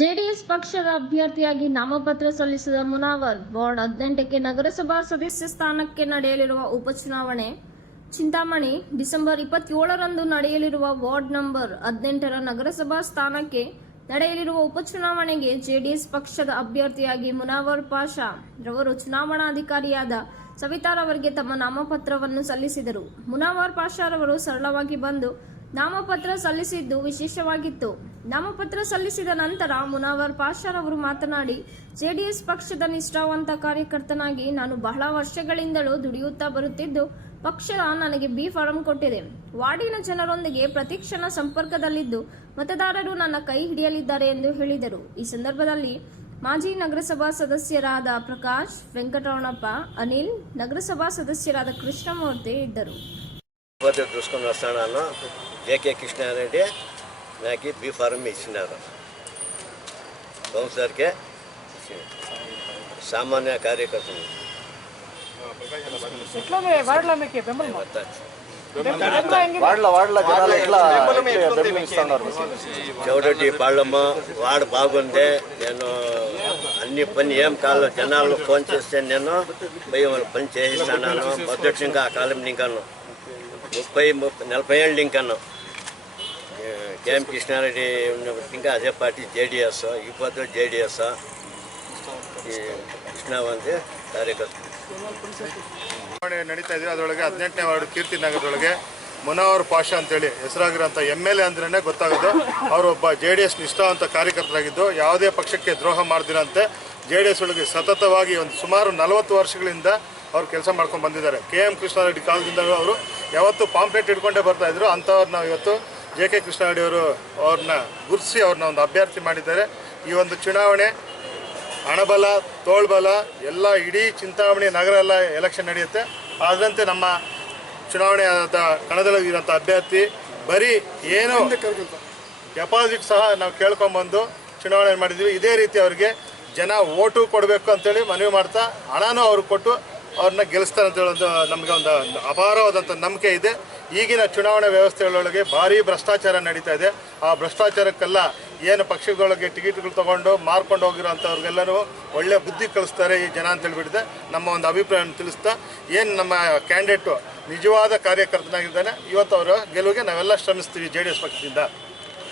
JDS ಪಕ್ಷದ ಅಭ್ಯರ್ಥಿಯಾಗಿ ನಾಮಪತ್ರ ಸಲ್ಲಿಸಿದ ಮುನಾವರ್, ವಾರ್ಡ್ ಹದಿನೆಂಟಕ್ಕೆ ನಗರಸಭಾ ಸದಸ್ಯ ಸ್ಥಾನಕ್ಕೆ ನಡೆಯಲಿರುವ ಉಪಚುನಾವಣೆ, ಚಿಂತಾಮಣಿ, ಡಿಸೆಂಬರ್ ಇಪ್ಪತ್ತೇಳರಂದು ನಡೆಯಲಿರುವ ವಾರ್ಡ್ ನಂಬರ್ ಹದಿನೆಂಟರ ನಗರಸಭಾ ಸ್ಥಾನಕ್ಕೆ ನಡೆಯಲಿರುವ ಉಪಚುನಾವಣೆಗೆ ಜೆಡಿಎಸ್ ಪಕ್ಷದ ಅಭ್ಯರ್ಥಿಯಾಗಿ ಮುನಾವರ್ ಪಾಷಾ ರವರು ಚುನಾವಣಾಧಿಕಾರಿಯಾದ ಸವಿತಾರವರಿಗೆ ತಮ್ಮ ನಾಮಪತ್ರವನ್ನು ಸಲ್ಲಿಸಿದರು. ಮುನಾವರ್ ಪಾಷಾರವರು ಸರಳವಾಗಿ ಬಂದು ನಾಮಪತ್ರ ಸಲ್ಲಿಸಿದ್ದು ವಿಶೇಷವಾಗಿತ್ತು. ನಾಮಪತ್ರ ಸಲ್ಲಿಸಿದ ನಂತರ ಮುನಾವರ್ ಅವರು ಮಾತನಾಡಿ, ಜೆಡಿಎಸ್ ಪಕ್ಷದ ನಿಷ್ಠಾವಂತ ಕಾರ್ಯಕರ್ತನಾಗಿ ನಾನು ಬಹಳ ವರ್ಷಗಳಿಂದಲೂ ದುಡಿಯುತ್ತಾ ಬರುತ್ತಿದ್ದು, ಪಕ್ಷ ನನಗೆ ಬಿ ಫಾರಂ ಕೊಟ್ಟಿದೆ. ವಾರ್ಡಿನ ಜನರೊಂದಿಗೆ ಪ್ರತಿಕ್ಷಣ ಸಂಪರ್ಕದಲ್ಲಿದ್ದು, ಮತದಾರರು ನನ್ನ ಕೈ ಹಿಡಿಯಲಿದ್ದಾರೆ ಎಂದು ಹೇಳಿದರು. ಈ ಸಂದರ್ಭದಲ್ಲಿ ಮಾಜಿ ನಗರಸಭಾ ಸದಸ್ಯರಾದ ಪ್ರಕಾಶ್, ವೆಂಕಟರಮಣಪ್ಪ, ಅನಿಲ್, ನಗರಸಭಾ ಸದಸ್ಯರಾದ ಕೃಷ್ಣಮೂರ್ತಿ ಇದ್ದರು. జేకే కృష్ణారెడ్డి నాకు బి ఫారం ఇచ్చినారు. కౌన్సిలర్కే సామాన్య కార్యకర్తలు. చౌడటి పాళ్ళమ్మ వాడు బాగుంది నేను అన్ని పని ఏం కాదు జనాలు ఫోన్ చేస్తే నేను పోయి పని చేసిస్తాను మొదటి ఇంకా ఆ కాలం ఇంకాను ముప్పై ముప్పై నలభై ఏళ్ళు ఇంకాను ಕೆ ಎಂ ಕೃಷ್ಣಾರೆಡ್ಡಿ ಹಿಂಗೆ ಅದೇ ಪಾರ್ಟಿ ಜೆ ಡಿ ಎಸ್ ಇವತ್ತು ಜೆ ಡಿ ಎಸ್, ಈ ಕೃಷ್ಣವಂತೆ ಕಾರ್ಯಕರ್ತರು ನಡೀತಾ ಇದೆ. ಅದರೊಳಗೆ ಹದಿನೆಂಟನೇ ವಾರ್ಡ್ ಕೀರ್ತಿ ನಗರದೊಳಗೆ ಮನೋಹರ್ ಪಾಷಾ ಅಂತೇಳಿ ಹೆಸರಾಗಿರೋಂಥ ಎಂ ಎಲ್ ಎ ಅಂದ್ರೇ ಗೊತ್ತಾಗೋದು ಅವರೊಬ್ಬ ಜೆ ಡಿ ಎಸ್ ನಿಷ್ಠಾವಂತ ಕಾರ್ಯಕರ್ತರಾಗಿದ್ದು, ಯಾವುದೇ ಪಕ್ಷಕ್ಕೆ ದ್ರೋಹ ಮಾಡ್ದಿರಂತೆ ಜೆ ಡಿ ಎಸ್ ಒಳಗೆ ಸತತವಾಗಿ ಒಂದು ಸುಮಾರು ನಲವತ್ತು ವರ್ಷಗಳಿಂದ ಅವ್ರು ಕೆಲಸ ಮಾಡ್ಕೊಂಡು ಬಂದಿದ್ದಾರೆ. ಕೆ ಎಂ ಕೃಷ್ಣಾರೆಡ್ಡಿ ಕಾಲದಿಂದ ಅವರು ಯಾವತ್ತು ಪಾಂಪ್ಲೆಟ್ ಇಟ್ಕೊಂಡೇ ಬರ್ತಾಯಿದ್ರು ಅಂಥವ್ರು ನಾವು ಇವತ್ತು ಜೆ ಕೆ ಕೃಷ್ಣಾರೆಡ್ಡಿಯವರು ಅವ್ರನ್ನ ಗುರುತಿಸಿ ಅವ್ರನ್ನ ಒಂದು ಅಭ್ಯರ್ಥಿ ಮಾಡಿದ್ದಾರೆ. ಈ ಒಂದು ಚುನಾವಣೆ ಹಣಬಲ ತೋಳ್ಬಲ ಎಲ್ಲ ಇಡೀ ಚಿಂತಾಮಣಿ ನಗರ ಎಲ್ಲ ಎಲೆಕ್ಷನ್ ನಡೆಯುತ್ತೆ. ಅದರಂತೆ ನಮ್ಮ ಚುನಾವಣೆ ಆದ ಕಣದಲ್ಲಿರುವಂಥ ಅಭ್ಯರ್ಥಿ ಬರೀ ಏನು ಡೆಪಾಸಿಟ್ ಸಹ ನಾವು ಕೇಳ್ಕೊಂಬಂದು ಚುನಾವಣೆ ಮಾಡಿದ್ವಿ. ಇದೇ ರೀತಿ ಅವರಿಗೆ ಜನ ಓಟು ಕೊಡಬೇಕು ಅಂತೇಳಿ ಮನವಿ ಮಾಡ್ತಾ ಹಣನೂ ಅವ್ರಿಗೆ ಕೊಟ್ಟು ಅವ್ರನ್ನ ಗೆಲ್ಲಿಸ್ತಾರೆ ಅಂತ ಒಂದು ನಮಗೆ ಒಂದು ಅಪಾರವಾದಂಥ ನಂಬಿಕೆ ಇದೆ. ಈಗಿನ ಚುನಾವಣಾ ವ್ಯವಸ್ಥೆಗಳೊಳಗೆ ಭಾರಿ ಭ್ರಷ್ಟಾಚಾರ ನಡೀತಾ ಇದೆ. ಆ ಭ್ರಷ್ಟಾಚಾರಕ್ಕೆಲ್ಲ ಏನು ಪಕ್ಷಗಳೊಳಗೆ ಟಿಕೆಟ್ಗಳು ತೊಗೊಂಡು ಮಾರ್ಕೊಂಡು ಹೋಗಿರೋಂಥವ್ರಿಗೆಲ್ಲರೂ ಒಳ್ಳೆ ಬುದ್ಧಿ ಕಲಿಸ್ತಾರೆ ಈ ಜನ ಅಂತ ಹೇಳಿಬಿಟ್ಟಿದೆ. ನಮ್ಮ ಒಂದು ಅಭಿಪ್ರಾಯವನ್ನು ತಿಳಿಸ್ತಾ, ಏನು ನಮ್ಮ ಕ್ಯಾಂಡಿಡೇಟು ನಿಜವಾದ ಕಾರ್ಯಕರ್ತನಾಗಿದ್ದಾನೆ, ಇವತ್ತು ಅವರ ಗೆಲುವಿಗೆ ನಾವೆಲ್ಲ ಶ್ರಮಿಸ್ತೀವಿ ಜೆ ಡಿ ಎಸ್ ಪಕ್ಷದಿಂದ.